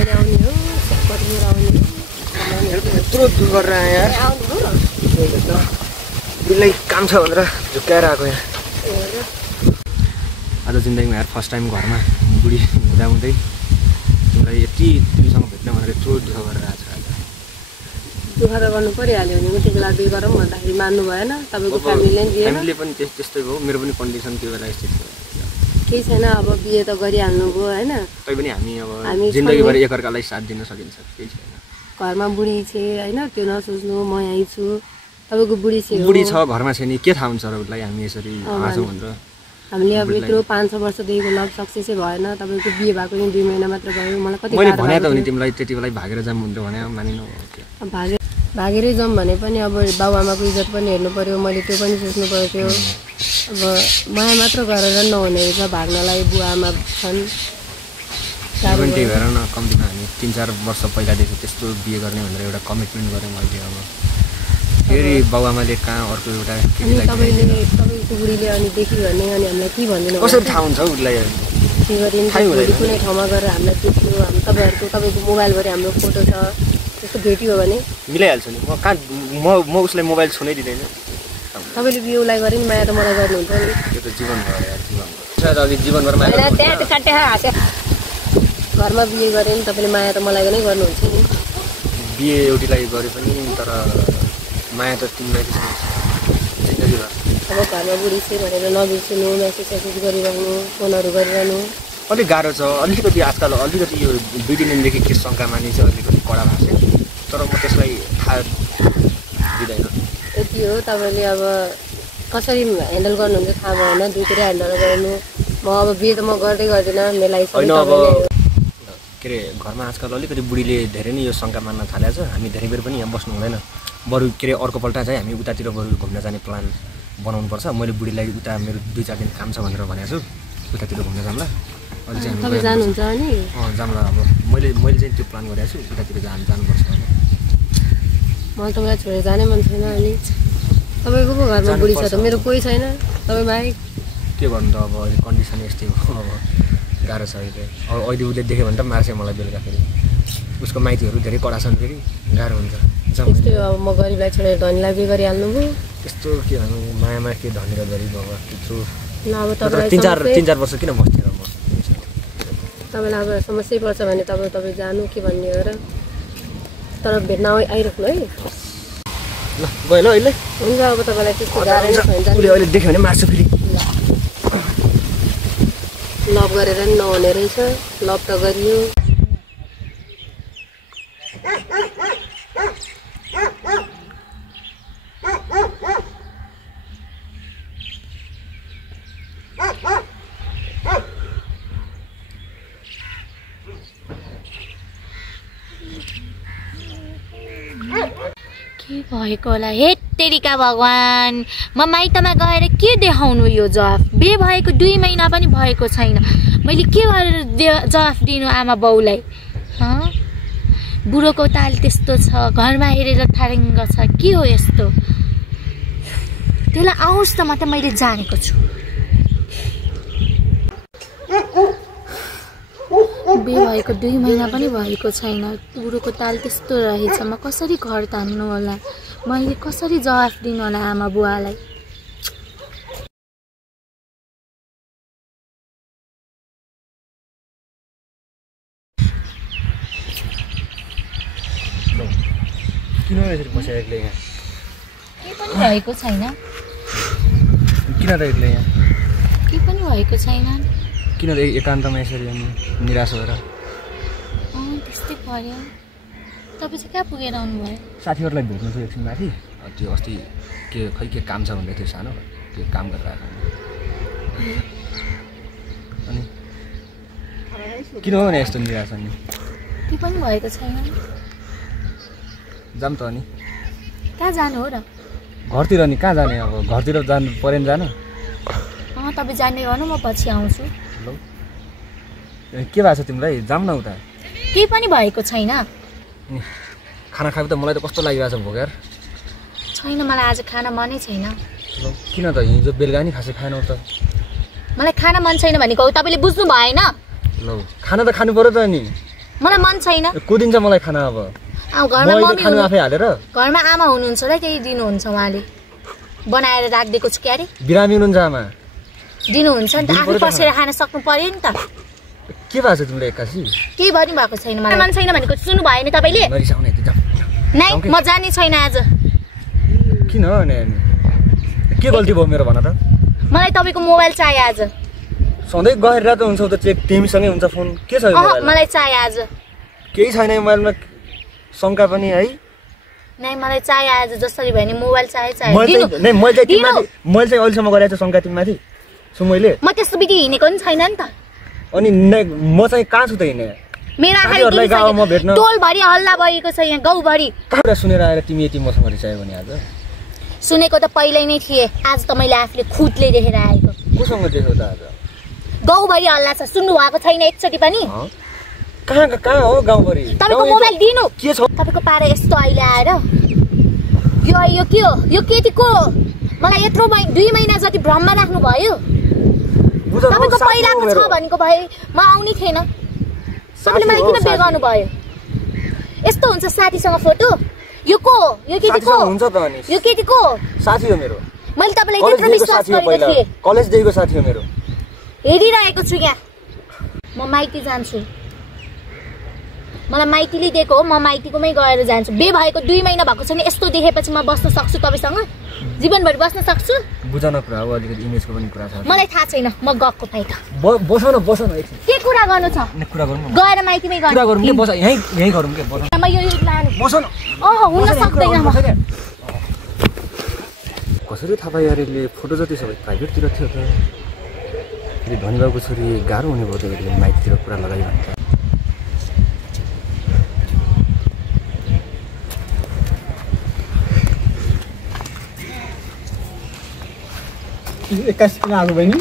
कहिले आउने हो कतिखेर आउने यत्रो दुख गरेर आएँ यार बिल्लै काम छ भनेर झुक्काएर आएको यहाँ आज जिन्दगीमा यार फर्स्ट टाइम घरमा बुढी हुँदाहुँदै तिमीलाई यति तिमीसँग भेट्न भनेर यत्रो दुःख गरेर आएको छ आज दुःख त गर्नु परिहाल्यो भने त्यति बेला बिहे गरौँ भन्दाखेरि मान्नु भएन तपाईँको फ्यामिलीले दिएन फ्यामिलीले पनि त्यस्तै भयो मेरो पनि कन्डिसन त्यो बेला यस्तै थियो केही छैन अब बिहे त गरिहाल्नु भयो होइन तै पनि हामी अब जिन्दगीभरि एकअर्कालाई साथ दिन सकिन्छ केही छैन घरमा बुढी छ होइन त्यो नसोच्नु म यहीँ छु तपाईँको बुढी छ बुढी छ घरमा छ नि के थाहा हुन्छ र उसलाई हामी यसरी हाँसौँ भनेर हामीले अब यत्रो 5-6 वर्षदेखिको लभ सक्सेसै भएन तपाईँको बिहे भएको नि 2 महिना मात्र भयो मलाई कति मैले भने त हो नि तिमीलाई त्यति बेला भागेर जाऊँ भनेर भने मानिनौ भागेरै जाऊँ भने पनि अब बाबुआमाको इज्जत पनि हेर्नु पर्यो मैले त्यो पनि सोच्नु पर्थ्यो अब माया मात्र गरेर नहुने रहेछ भाग्नलाई बुवाआमा छन् त्यही भएर न कम्तीमा हामी 3-4 वर्ष पहिलादेखि त्यस्तो बिहे गर्ने भनेर एउटा कमिटमेन्ट गरेँ मैले अब फेरि बाबुआमाले कहाँ अर्को एउटा तपाईँको बुढीले अनि देखि भने अनि हामीलाई के भनिदिनु कसरी थाहा हुन्छ उसलाई कुनै ठाउँमा गएर हामीलाई देख्यो तपाईँको मोबाइलभरि हाम्रो फोटो छ त्यस्तो भेट्यो भने मिलाइहाल्छ नि म उसलाई मोबाइल छुनै दिँदैन तपाईँले बिहे उसलाई गरे नि माया त मलाई गर्नुहुन्छ नि त्यो त जीवन भयो यार जीवनभर माया घरमा बिहे गरे नि तपाईँले माया त मलाई नै गर्नुहुन्छ नि बिहे एउटीलाई गरे पनि तर माया त तिमीलाई जिन्दगीभर अब घरमा बुढी छ भनेर नबिर्सिनु मेसेज गरिरहनु फोनहरू गरिरहनु अलिक गाह्रो छ अलिकति आजकल अलिकति यो 2-3 दिनदेखि के शङ्का मानिन्छ अलिकति कडा भएको छ तर म त्यसलाई थाहा दिँदैन यति हो तपाईँले अब कसरी ह्यान्डल गर्नुहुन्छ थाहा भएन दुईतिर ह्यान्डल गर्नु म अब बिहे त म गर्दै गर्दिनँ मेलाई होइन अब के अरे घरमा आजकल अलिकति बुढीले धेरै नै यो शङ्का मान्न थालेको छ हामी धेरै बेर पनि यहाँ बस्नु हुँदैन बरु के अरे अर्कोपल्ट चाहिँ हामी उतातिर बरु घुम्न जाने प्लान बनाउनुपर्छ मैले बुढीलाई उता मेरो 2-4 दिन काम छ भनेर भनेको छु उतातिर घुम्न जाउँला अहिले चाहिँ तपाईँ जानुहुन्छ अनि जाउँला अब मैले चाहिँ त्यो प्लान गरेको छु उतातिर जानुपर्छ मलाई तपाईँलाई छोडेर जानै मन छैन अनि तपाईँको पो घरमा बुढी छ त मेरो कोही छैन तपाईँ बाहेक के गर्नु त अब कन्डिसन यस्तै हो अब गाह्रो छ अहिले अब अहिले उसले देख्यो भने त मार्छ मलाई बेलुका फेरि उसको माइतीहरू धेरै कडा छन् फेरि गाह्रो हुन्छ त्यस्तै अब म गरिबलाई छोडेर धनीलाई बिहे गरिहाल्नु भयो त्यस्तो के भन्नु मायामा के धनी र गरिब अब त्यत्रो ल अब तपाईँलाई 3-4 वर्ष किन बस्थेँ र म तपाईँलाई अब समस्या पर्छ भने तपाईँ जानु के भन्ने हो र तर भेट्न आइराख्नु है ल गयो ल अहिले हुन्छ अब तपाईँलाई त्यस्तो गाह्रो नै छैन अहिले देख्यो भने मार्छु फेरि लभ गरेर नि नहुने रहेछ लभ त गरियो के भएको होला हे तेरिका भगवान म माइतमा गएर के देखाउनु यो जवाफ बिहे भएको 2 महिना पनि भएको छैन मैले के गरेर जवाफ दिनु आमा बाउलाई बुढोको ताल त्यस्तो छ घरमा हेरेर थारेङ्ग छ के हो यस्तो त्यसलाई आओस् त मात्र मैले जानेको छु बिहे भएको 2 महिना पनि भएको छैन बुढोको ताल त्यस्तो रहेछ म कसरी घर तान्नु होला मैले कसरी जवाफ दिनु होला आमा बुवालाई किन यसरी बसेर एक्लै यहाँ के पनि भएको छैन किन त एक्लै यहाँ के पनि भएको छैन किन एकान्तमा यसरी अनि निराश भएर त्यस्तै पर्यो तपाईँ चाहिँ कहाँ पुगेर आउनुभयो साथीहरूलाई भेट्नु थियो एकछिन माथि त्यो अस्ति के काम छ भन्दै थियो सानो त्यो काम गरेर आएको अनि किन हो भने यस्तो निराश अनि के पनि भएको छैन जाऊँ त अनि कहाँ जानु हो र घरतिर नि कहाँ जाने अब घरतिर जानु परेन जानु तपाईँ जाने गर्नु म पछि आउँछु ल के भएको छ तिमीलाई जाऊँ न उता केही पनि भएको छैन खाना खाए त मलाई त कस्तो लागिरहेको छ भोकेर छैन मलाई आज खाना मनै छैन ल किन त हिजो बेलुका नि खासै खाएनौ त मलाई खाना मन छैन भनेको तपाईँले बुझ्नु भएन ल खाना त खानु पर्यो त अनि मलाई मन छैन। कुदिन्छ मलाई खाना अब घरमा मम्मी खानु आफै हालेर घरमा आमा हुनुहुन्छ र त्यही दिनुहुन्छ उहाँले बनाएर राखिदिएको छु क्यारे बिरामी हुनुहुन्छ आमा दिनुहुन्छ नि त आफै बसेर खान सक्नु पर्यो नि त के भएको छ तिमीले एक्कासी केही पनि भएको छैन मलाई मन छैन भनेको सुन्नु भयो नि तपाईँले नरिसाउने नै म जाने छैन आज किन के गल्ती भयो मेरो भन त मलाई तपाईँको मोबाइल चाहियो आज सधैँ गएर त हुन्छ त चेक तिमीसँगै हुन्छ फोन के छ यो मोबाइल मलाई चाहियो आज केही छैन मोबाइलमा शङ्का पनि है नै मलाई चाहियो आज जसरी भयो नि मोबाइल चाहियो मैले चाहिँ अहिलेसम्म गरेको छु शङ्का तिमीमाथि सु मैले म त्यस्तो बित्ति हिँडेको पनि छैन नि त अनि म चाहिँ कहाँ छु त हिँडे मेरो आँखाले टोलभरि हल्ला भएको छ यहाँ गाउँभरि कहाँ सुनेर आएर तिमी यति मसँग रिसायो भने आज सुनेको त पहिल्यै नै थिए आज त मैले आफूले खुदले देखेर आएको कोसँग देख्यौ त आज गाउँभरि हल्ला छ सुन्नु भएको छैन एकचोटि पनि कहाँ हो गाउँभरि तपाईँको मोबाइल दिनु के छ तपाईँको पारा यस्तो अहिले आएर यो के हो यो केटीको मलाई यत्रो 2 महिना जति भ्रममा राख्नु भयो तपाईँको पहिलाको छ भनेको भए म आउने थिएन तपाईँले मलाई किन बे गर्नु भयो यस्तो हुन्छ साथीसँग फोटो यो को यो केटीको हुन्छ त अनि यो केटीको साथी हो मेरो मैले तपाईँलाई त्यत्रो विश्वास गरेको थिएँ कलेजदेखिको साथी हो मेरो हेरिरहेको छु यहाँ म माइती जान्छु मलाई माइतीले दिएको हो म माइतीकोमै गएर जान्छु बे भएको 2 महिना भएको छ नि यस्तो देखेपछि म बस्न सक्छु तपाईँसँग जीवनभरि बस्न सक्छु बुझाउन कुरा हो अलिकति इमेजको पनि कुरा छ मलाई थाहा छैन म गएको पाइ त बस न के कुरा गर्नु छ कुरा गरौँ गएर माइतीमै गर्नु कुरा गरौँ के बस यही गरौँ के बस म यो लानु बस न हुन सक्दैन म कसरी थाहा पायो यारले फोटो जति सबै प्राइभेटतिर थियो त फेरि धनीबाबुको छोरी गाह्रो हुने भयो त माइतीतिर कुरा लगाइ भन्छ एक्कासी किन आएको बहिनी